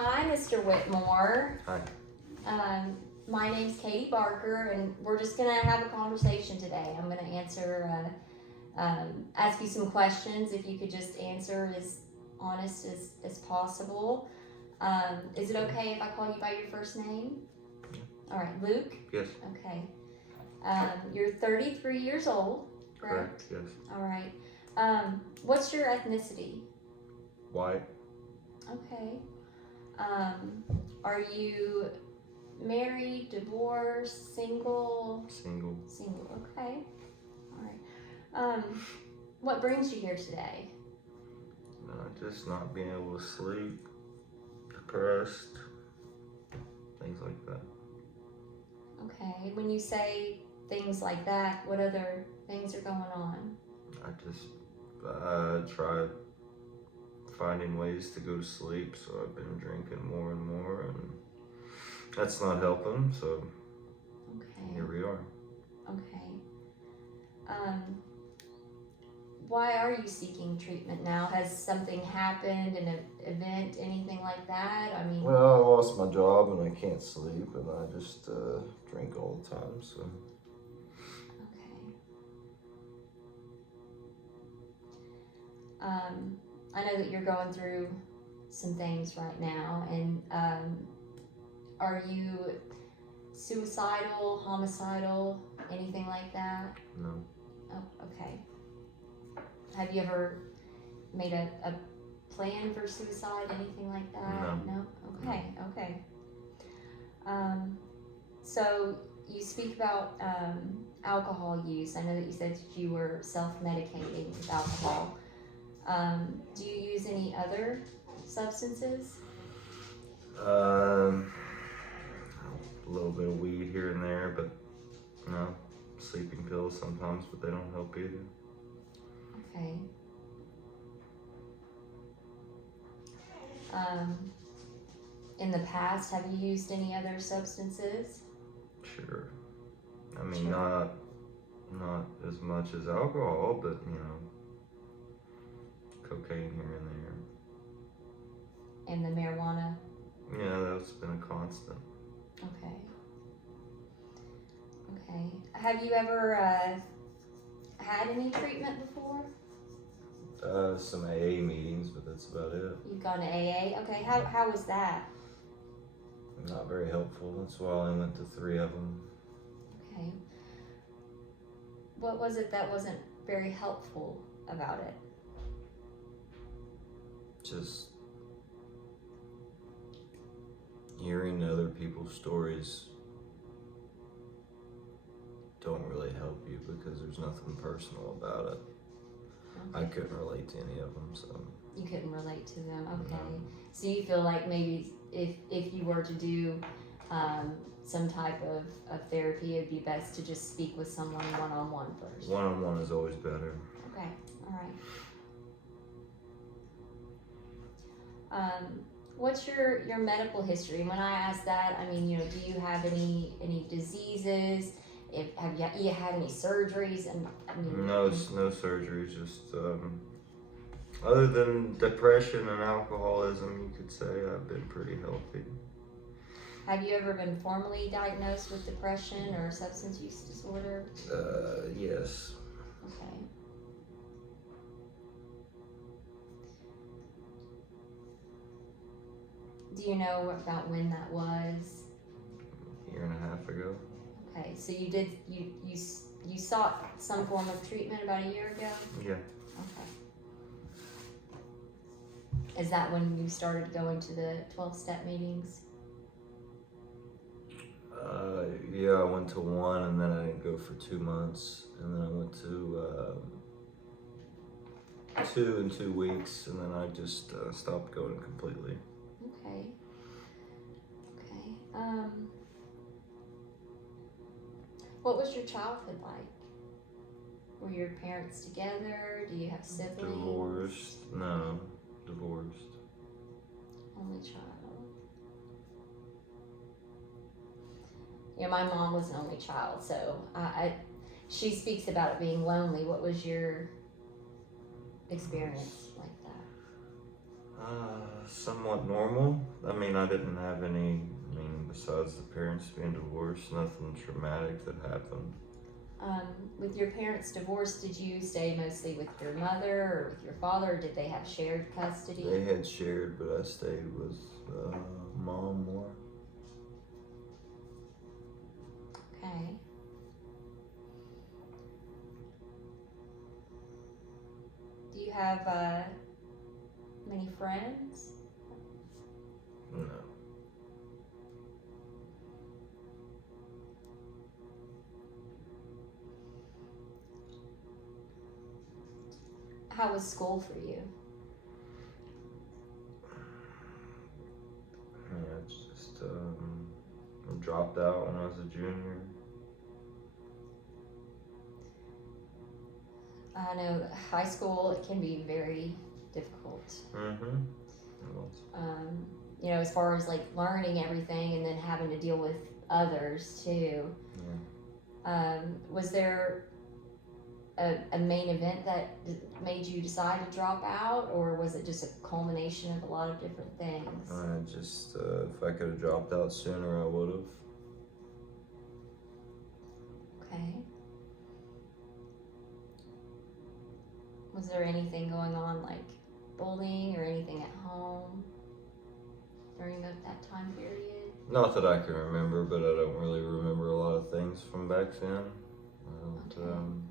Hi, Mr. Whitmore. Hi. My name's Katie Barker, and we're just gonna have a conversation today. I'm gonna ask you some questions. If you could just answer as honest as possible. Is it okay if I call you by your first name? All right, Luke. Yes. Okay. You're 33 years old, correct? Yes. All right. What's your ethnicity? White. Okay. Are you married, divorced, single? Single. Single, okay. All right. What brings you here today? Just not being able to sleep, depressed, things like that. Okay. When you say things like that, what other things are going on? I just tried finding ways to go to sleep, so I've been drinking more and more, and that's not helping, so Okay. here we are. Okay. Why are you seeking treatment now? Has something happened, an event, anything like that? I mean, Well, I lost my job and I can't sleep, and I just drink all the time. So okay. I know that you're going through some things right now, and are you suicidal, homicidal, anything like that? No. Oh, okay. Have you ever made a plan for suicide, anything like that? No. Okay, okay. So you speak about alcohol use. I know that you said that you were self-medicating with alcohol. Do you use any other substances? A little bit of weed here and there, but no. Sleeping pills sometimes, but they don't help either. Okay. In the past, have you used any other substances? Sure. I mean, Sure. not as much as alcohol, but cocaine here and there. And the marijuana? Yeah, that's been a constant. Okay. Okay. Have you ever had any treatment before? some AA meetings, but that's about it. You've gone to AA? Okay. How was that? Not very helpful. That's why I only went to 3 of them. Okay. What was it that wasn't very helpful about it? Just hearing other people's stories don't really help you because there's nothing personal about it. Okay. I couldn't relate to any of them, so. You couldn't relate to them. Okay. No. So you feel like maybe if you were to do some type of therapy, it'd be best to just speak with someone one-on-one first. One-on-one is always better. Okay. All right. What's your medical history? When I ask that, I mean, do you have any diseases? Have you had any surgeries? And I mean, No surgeries. Just other than depression and alcoholism, you could say I've been pretty healthy. have you ever been formally diagnosed with depression or substance use disorder? Yes. Okay. Do you know about when that was? A year and a half ago. Okay, so you sought some form of treatment about a year ago? Yeah. Okay. Is that when you started going to the 12-step meetings? Yeah, I went to 1 and then I didn't go for 2 months, and then I went to 2 in 2 weeks, and then I just stopped going completely. Okay. Okay. What was your childhood like? Were your parents together? Do you have siblings? Divorced. No, divorced. Only child. My mom was an only child, so she speaks about it being lonely. What was your experience like that? Somewhat normal. I mean, I didn't have any, besides the parents being divorced, nothing traumatic that happened. With your parents' divorce, did you stay mostly with your mother or with your father, or did they have shared custody? They had shared, but I stayed with mom more. Okay. Do you have many friends? No. How was school for you? Yeah, it's just I dropped out when I was a junior. I know high school, it can be very difficult. Mm-hmm. As far as like learning everything and then having to deal with others too. Was there a main event that made you decide to drop out, or was it just a culmination of a lot of different things? I just, if I could have dropped out sooner, I would have. Okay. Was there anything going on like bullying or anything at home during that time period? Not that I can remember, but I don't really remember a lot of things from back then. I don't, Okay.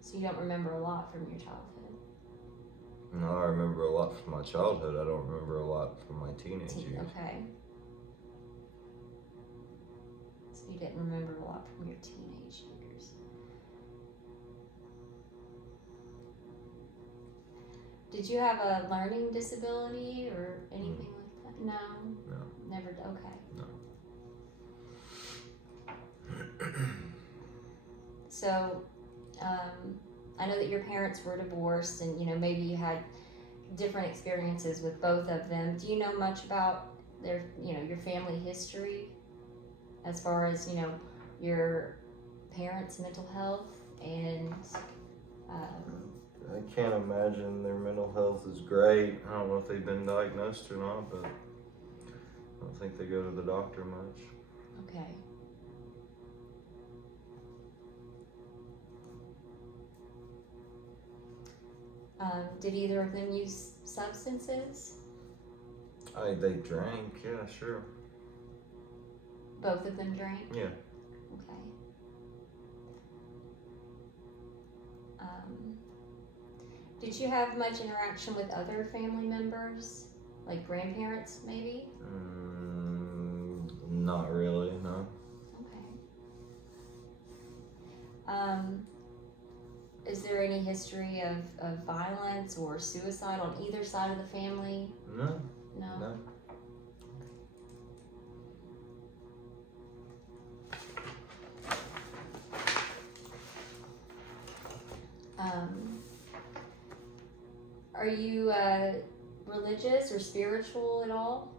So you don't remember a lot from your childhood? No, I remember a lot from my childhood. I don't remember a lot from my teenage years. Okay. So you didn't remember a lot from your teenage years. Did you have a learning disability or anything like that? No? No. Never, okay. No. So, I know that your parents were divorced and, maybe you had different experiences with both of them. Do you know much about their, your family history as far as, your parents' mental health and, I can't imagine their mental health is great. I don't know if they've been diagnosed or not, but I don't think they go to the doctor much. okay. Did either of them use substances? They drank, yeah, sure. Both of them drank? Yeah. Okay. Did you have much interaction with other family members? Like grandparents, maybe? Not really, no. Okay. Is there any history of violence or suicide on either side of the family? No. No? No. Are you religious or spiritual at all?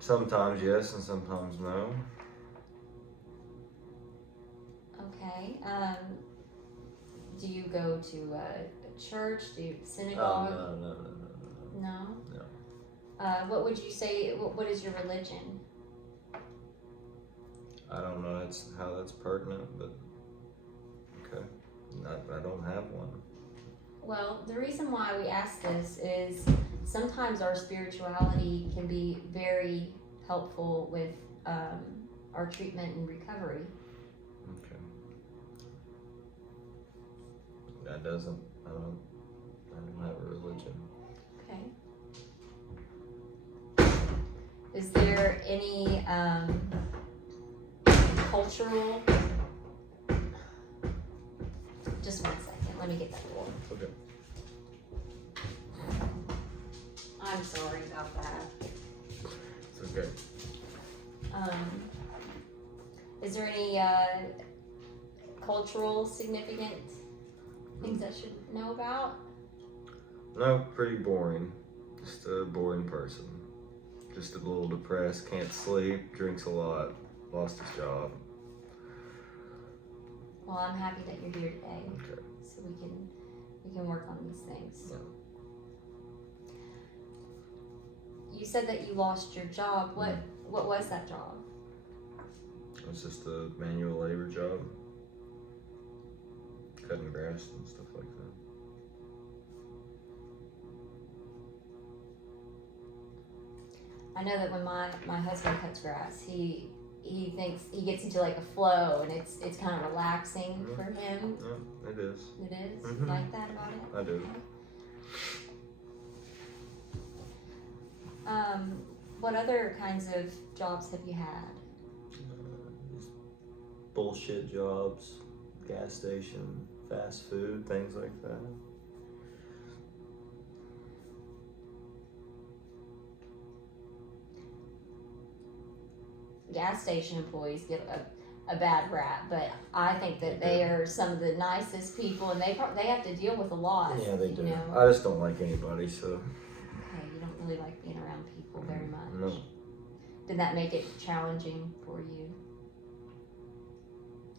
Sometimes yes and sometimes no. Okay. Do you go to a church? Do you Oh, synagogue? no. No? No. What would you say, what is your religion? I don't know how that's pertinent, but okay. I don't have one. Well, the reason why we ask this is sometimes our spirituality can be very helpful with our treatment and recovery. Okay. I don't have a religion. Okay. Is there any cultural? Just 1 second. Let me get that for. Okay. I'm sorry about that. It's okay. Is there any cultural significant things I should know about? No, pretty boring. Just a boring person. Just a little depressed, can't sleep, drinks a lot, lost his job. Well, I'm happy that you're here today, Okay. so we can work on these things. you said that you lost your job. What was that job? It was just a manual labor job, cutting grass and stuff like that. I know that when my husband cuts grass, he thinks he gets into like a flow, and it's kind of relaxing for him. Yeah, it is. It is. Mhm. You like that about it? I do. What other kinds of jobs have you had? Just bullshit jobs, gas station, fast food, things like that. Gas station employees get a bad rap, but I think that they are some of the nicest people, and they have to deal with a lot. Yeah, they do. You know? I just don't like anybody, so. Okay, you don't really like being around people very much. No. Did that make it challenging for you?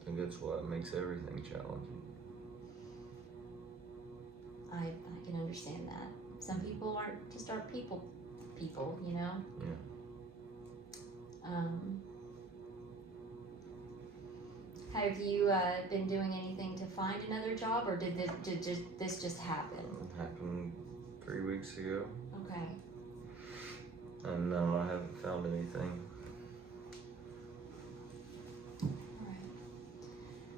I think that's what makes everything challenging. I can understand that. Some people aren't people, you know? Yeah. Have you been doing anything to find another job, or did this just happen? It happened 3 weeks ago, Okay. and no, I haven't found anything. Alright.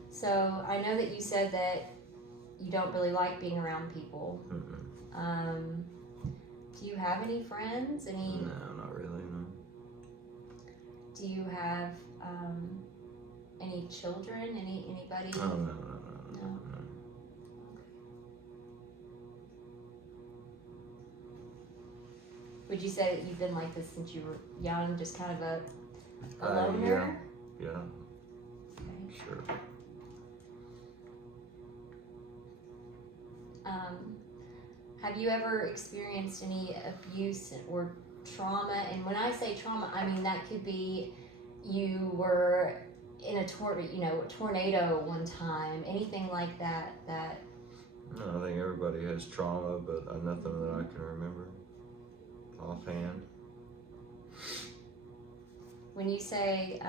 So I know that you said that you don't really like being around people. Mm-mm. Do you have any friends? Any? No, not really, no. Do you have any children? Anybody? Oh, no. Would you say that you've been like this since you were young, just kind of a loner? Yeah, Okay. sure. Have you ever experienced any abuse or trauma? And when I say trauma, I mean that could be you were in a tornado one time, anything like that. No, I think everybody has trauma, but nothing that I can remember offhand. When you say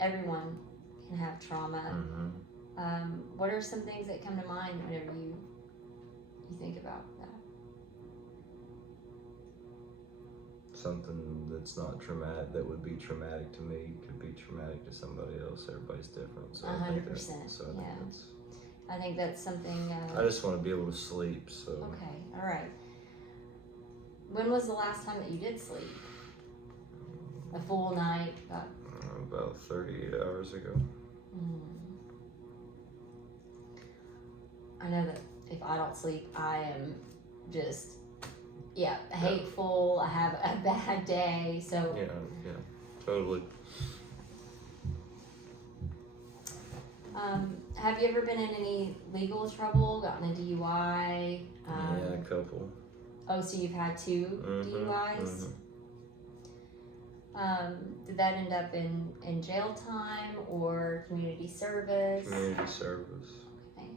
everyone can have trauma, Mm-hmm. what are some things that come to mind whenever you think about that? Something that's not traumatic, that would be traumatic to me, could be traumatic to somebody else. Everybody's different. So 100%, yeah. I think that's something. I just want to be able to sleep. So. Okay, all right. When was the last time that you did sleep? A full night? About 38 hours ago. I know that if I don't sleep, I am just, hateful. I have a bad day. So Yeah, totally. Have you ever been in any legal trouble? Gotten a DUI? Yeah, a couple. Oh, so you've had 2 DUIs? Did that end up in jail time or community service? Community service. Okay.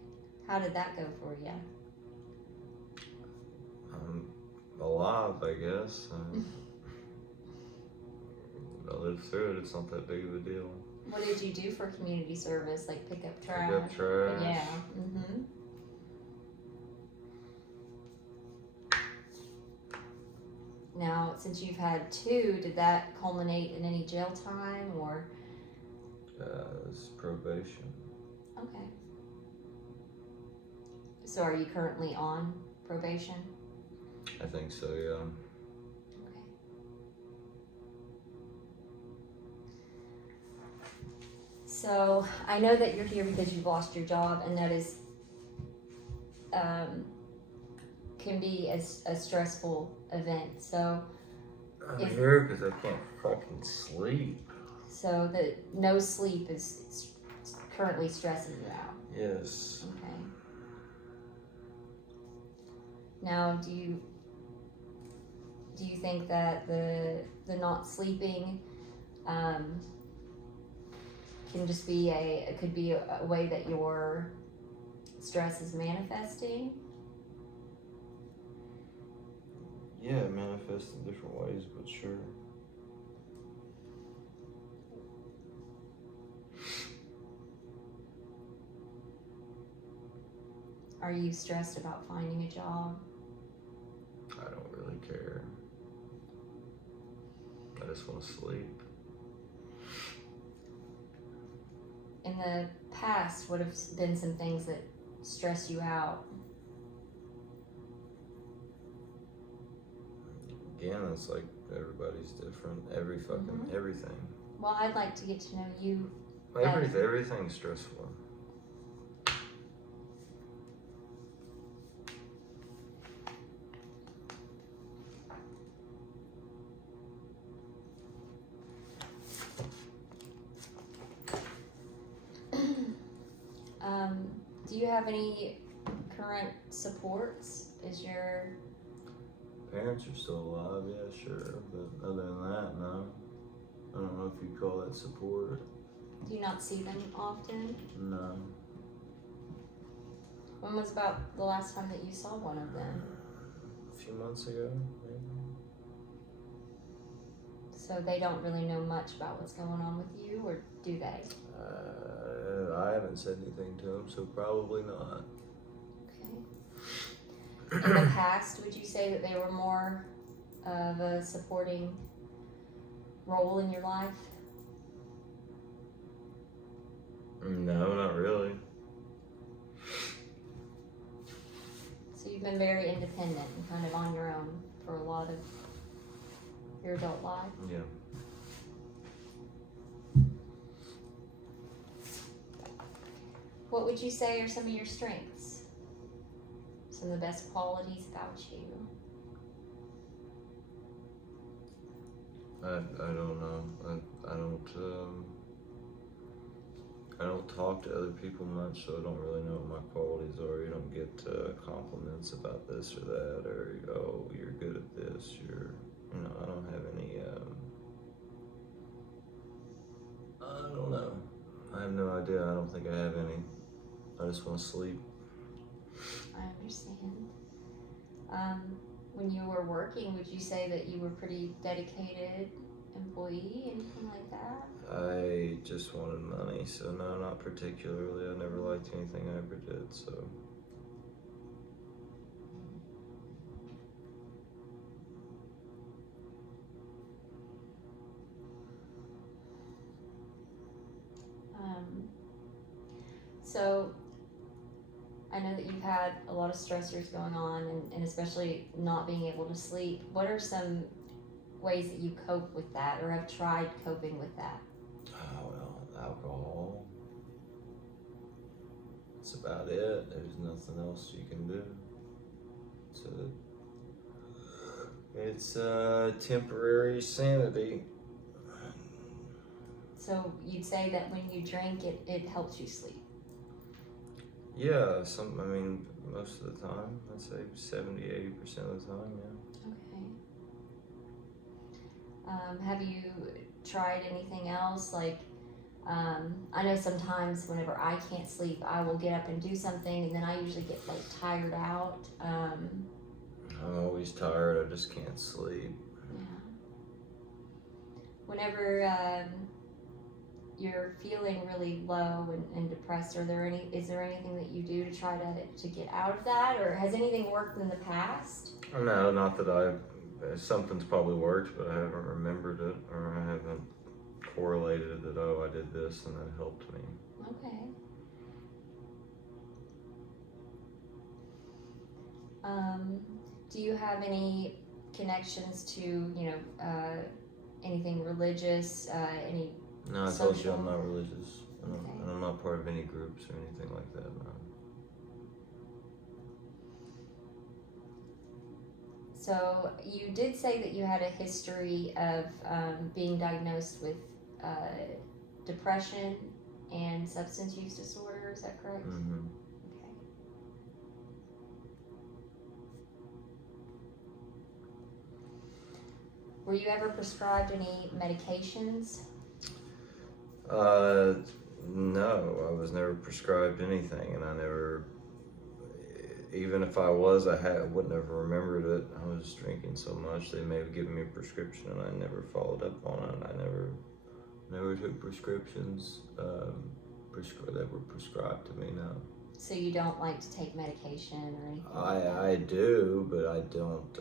How did that go for you? I'm alive, I guess. I lived through it. It's not that big of a deal. What did you do for community service? Like pick up trash? Pick up trash. Yeah. Now, since you've had 2, did that culminate in any jail time or? It's probation. Okay. So are you currently on probation? I think so, yeah. Okay. So I know that you're here because you've lost your job, and that is can be a stressful event. So I'm here because I can't fucking sleep. So the no sleep is currently stressing you out. Yes. Okay. Now, do you think that the not sleeping can just be could be a way that your stress is manifesting? Yeah, it manifests in different ways, but sure. Are you stressed about finding a job? I don't really care. I just want to sleep. In the past, what have been some things that stress you out? Again, it's like everybody's different. Every fucking everything. Well, I'd like to get to know you. Everything's stressful. Do you have any current supports? Is your Parents are still alive, yeah, sure. But other than that, no. I don't know if you call that support. do you not see them often? No. When was about the last time that you saw one of them? A few months ago, maybe. So they don't really know much about what's going on with you, or do they? I haven't said anything to them, so probably not. Okay. In the past, would you say that they were more of a supporting role in your life? No, not really. So you've been very independent and kind of on your own for a lot of your adult life? Yeah. What would you say are some of your strengths? Some of the best qualities about you? I don't know. I don't talk to other people much, so I don't really know what my qualities are. You don't get compliments about this or that, or oh, you're good at this. I don't have any. I don't know. I have no idea. I don't think I have any. I just want to sleep. I understand. When you were working, would you say that you were pretty dedicated employee, anything like that? I just wanted money, so no, not particularly. I never liked anything I ever did, so. So I know that you've had a lot of stressors going on, and especially not being able to sleep. What are some ways that you cope with that, or have tried coping with that? Oh, well, alcohol. That's about it. There's nothing else you can do. It's temporary sanity. So you'd say that when you drink, it helps you sleep. Yeah, most of the time. I'd say 70-80% of the time, yeah. Okay. Have you tried anything else? Like, I know sometimes whenever I can't sleep, I will get up and do something, and then I usually get like tired out. I'm always tired. I just can't sleep. Yeah. Whenever you're feeling really low and depressed, is there anything that you do to try to get out of that, or has anything worked in the past? No, not that something's probably worked, but I haven't remembered it, or I haven't correlated that, oh, I did this and that helped me. Okay. Do you have any connections to, anything religious, any No, I told you social? I'm not religious. Okay. And I'm not part of any groups or anything like that, no. So you did say that you had a history of being diagnosed with depression and substance use disorder, is that correct? Mm-hmm. Okay. Were you ever prescribed any medications? No, I was never prescribed anything, and I never. even if I was, I wouldn't have remembered it. I was drinking so much. They may have given me a prescription and I never followed up on it. I never took prescriptions that were prescribed to me. No. So you don't like to take medication or anything? like that? I do, but I don't.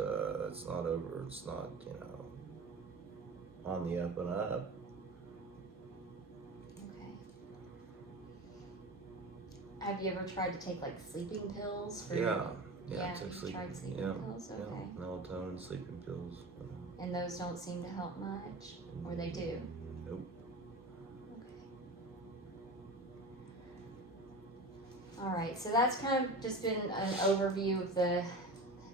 It's not over. It's not, on the up and up. Okay. Have you ever tried to take like sleeping pills for Yeah, I Yeah, took you sleeping. tried sleeping Yeah, pills? Okay. yeah, melatonin, sleeping pills. And those don't seem to help much? Or they do? Nope. Okay. Alright, so that's kind of just been an overview of the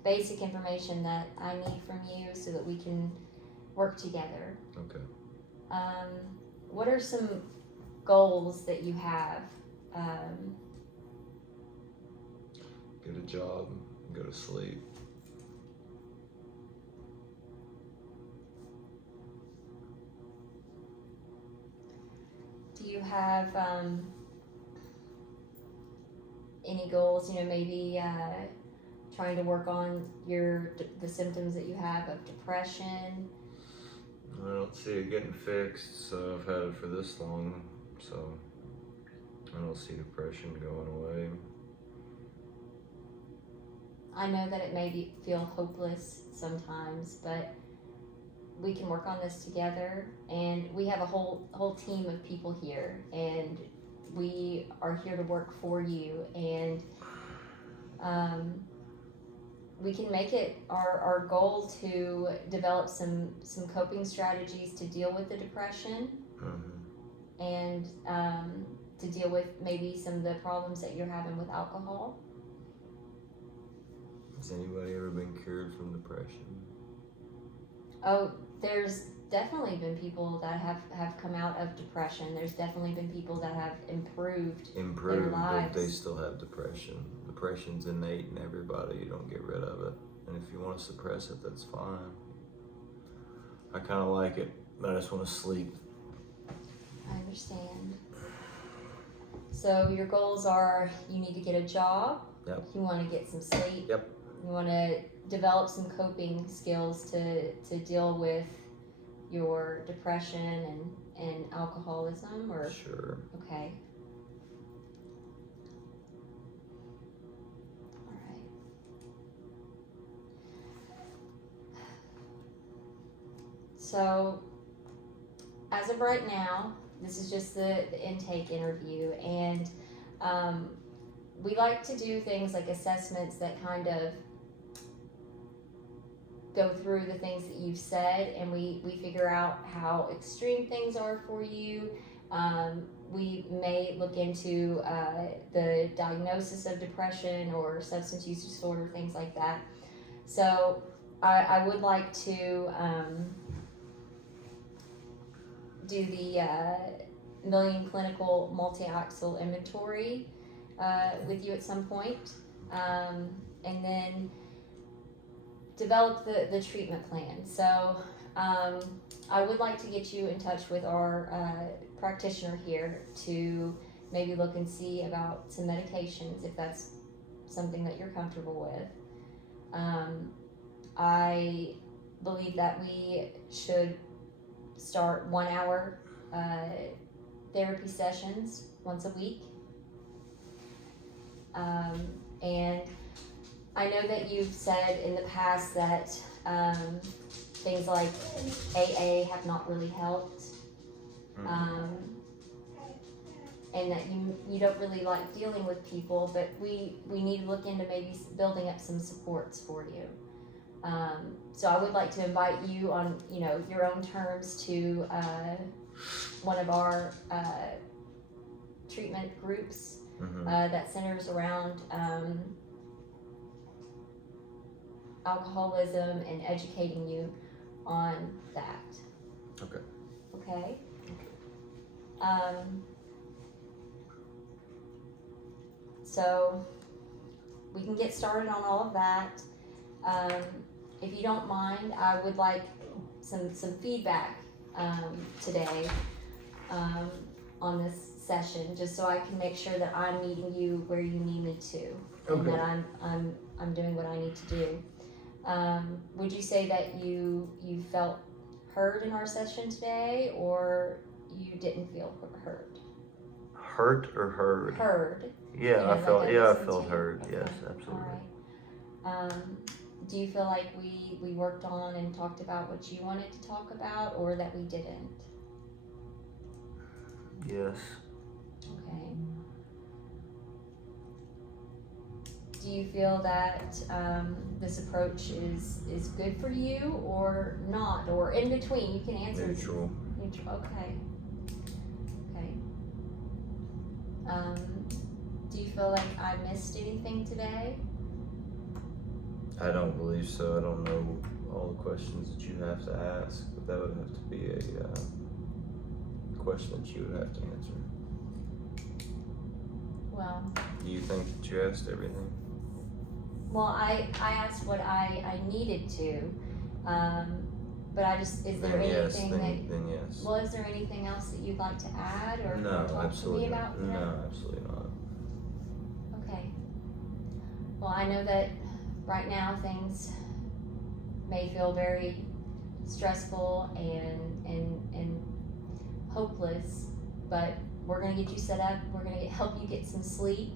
basic information that I need from you so that we can work together. Okay. What are some goals that you have? Get a job, go to sleep. Do you have any goals? Maybe trying to work on the symptoms that you have of depression. I don't see it getting fixed, so I've had it for this long, so I don't see depression going away. I know that it may feel hopeless sometimes, but we can work on this together, and we have a whole team of people here, and we are here to work for you, and we can make it our goal to develop some coping strategies to deal with the depression and to deal with maybe some of the problems that you're having with alcohol. Has anybody ever been cured from depression? Oh, there's definitely been people that have come out of depression. There's definitely been people that have improved Improved, but lives. they still have depression. Depression's innate in everybody. You don't get rid of it. And if you want to suppress it, that's fine. I kind of like it, but I just want to sleep. I understand. So your goals are you need to get a job. Yep. You want to get some sleep. Yep. You want to develop some coping skills to deal with your depression and alcoholism, or Sure. okay. All right. So as of right now, this is just the intake interview, and we like to do things like assessments that kind of go through the things that you've said, and we figure out how extreme things are for you. We may look into the diagnosis of depression or substance use disorder, things like that. So I would like to do the Million Clinical Multi-Axle Inventory with you at some point, and then develop the treatment plan. So I would like to get you in touch with our practitioner here to maybe look and see about some medications if that's something that you're comfortable with. I believe that we should start 1 hour therapy sessions once a week. And I know that you've said in the past that things like AA have not really helped, and that you don't really like dealing with people, but we need to look into maybe building up some supports for you. So I would like to invite you on your own terms to one of our treatment groups that centers around alcoholism and educating you on that. Okay. Okay? So we can get started on all of that. If you don't mind, I would like some feedback today on this session, just so I can make sure that I'm meeting you where you need me to, and Okay. that I'm doing what I need to do. Would you say that you felt heard in our session today, or you didn't feel heard? Hurt or heard? Heard. Yeah, Yeah, I like felt. I Yeah, I listened felt to you. heard. Okay. Yes, absolutely. All right. Do you feel like we worked on and talked about what you wanted to talk about, or that we didn't? Yes. Okay. Do you feel that this approach is good for you, or not, or in between? You can answer. Neutral. Neutral. Okay. Okay. Do you feel like I missed anything today? I don't believe so. I don't know all the questions that you have to ask, but that would have to be a question that you would have to answer. Well, Do you think that you asked everything? I asked what I needed to, but I just, is there Then yes. anything that, Then yes. well, is there anything else that you'd like to add or No, talk to me absolutely about not. today? No, absolutely not. Okay. Well, I know that right now things may feel very stressful and hopeless, but we're gonna get you set up. We're gonna help you get some sleep,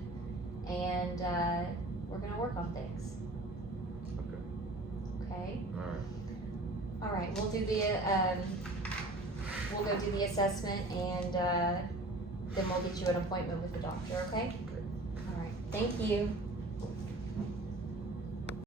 and we're gonna work on things. Okay. Okay. All right. All right. We'll do the we'll go do the assessment, and then we'll get you an appointment with the doctor. Okay. Okay. All right. Thank you.